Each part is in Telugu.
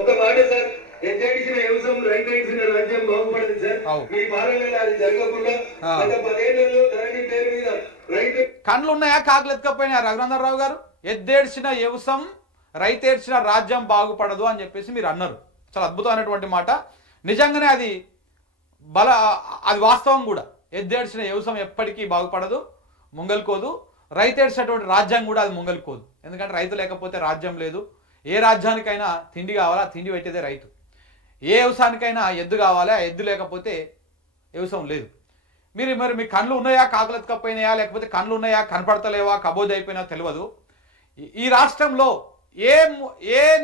ఒక మాట సార్, ఎన్జేడిసిన వ్యవసాయం రైతు రాజ్యం బాగుపడదు సార్. మీ పాలనలో అది జరగకుండా గత 10 ఏళ్లలో ధరణి పేరు మీద రైతు కండ్లు ఉన్నాయా కాకులు ఎత్తుకపోయినా రఘునందనరావు గారు? ఎద్దేడ్చిన వ్యవసాయం రైతేడ్చిన రాజ్యం బాగుపడదు అని చెప్పేసి మీరు అన్నారు. చాలా అద్భుతమైనటువంటి మాట. నిజంగానే అది అది వాస్తవం కూడా. ఎద్దేడ్చిన వ్యవసాయం ఎప్పటికీ బాగుపడదు, ముంగల్కోదు. రైతేడ్చినటువంటి రాజ్యం కూడా అది ముంగల్కోదు. ఎందుకంటే రైతు లేకపోతే రాజ్యం లేదు. ఏ రాజ్యానికైనా తిండి కావాలా, తిండి పెట్టేదే రైతు. ఏ వ్యవసాయానికైనా ఎద్దు కావాలి, ఆ ఎద్దు లేకపోతే వ్యవసాయం లేదు. మరి మీ కళ్ళు ఉన్నాయా కాకులు ఎత్తుకపోయినాయా, లేకపోతే కళ్ళు ఉన్నాయా కనపడతలేవా, కబోద్ అయిపోయినా తెలియదు. ఈ రాష్ట్రంలో ఏ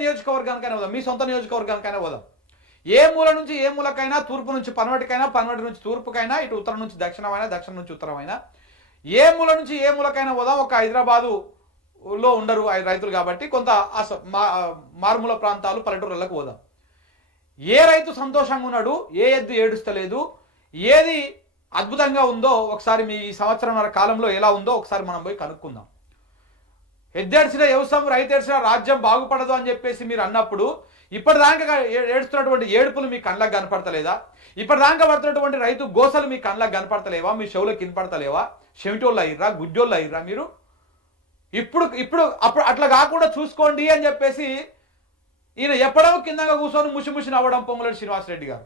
నియోజకవర్గానికైనా పోదాం, మీ సొంత నియోజకవర్గానికైనా పోదాం, ఏ మూల నుంచి ఏ మూలకైనా, తూర్పు నుంచి పనవటికైనా, పనవటి నుంచి తూర్పుకైనా, ఇటు ఉత్తరం నుంచి దక్షిణమైనా, దక్షిణం నుంచి ఉత్తరమైనా, ఏ మూల నుంచి ఏ మూలకైనా పోదాం, ఒక హైదరాబాదులో ఉండరు రైతులు కాబట్టి కొంత మారుమూల ప్రాంతాలు పల్లెటూరులకు పోదాం. ఏ రైతు సంతోషంగా ఉన్నాడు, ఏ ఎద్దు ఏడుస్తలేదు, ఏది అద్భుతంగా ఉందో ఒకసారి మీ సంవత్సరంన్నర కాలంలో ఎలా ఉందో ఒకసారి మనం పోయి కనుక్కుందాం. ఎద్దేడ్చిన వ్యవసాయం రైతేడ్చిన రాజ్యం బాగుపడదు అని చెప్పేసి మీరు అన్నప్పుడు ఇప్పటిదాకా ఏడుస్తున్నటువంటి ఏడుపులు మీ కళ్ళకు కనపడతలేదా? ఇప్పటిదాకా పడుతున్నటువంటి రైతు గోసలు మీ కళ్ళకు కనపడతలేవా? మీ చెవులకు వినపడతలేవా? చెవిటోళ్ళు అయ్యిర్రా, గుడ్డోళ్ళు అయ్యిర్రా మీరు? ఇప్పుడు అప్పుడు అట్లా కాకుండా చూసుకోండి అని చెప్పేసి ఈయన ఎప్పడం కిందగా కూర్చొని ముసి నవ్వడం పొంగులేటి శ్రీనివాసరెడ్డి గారు.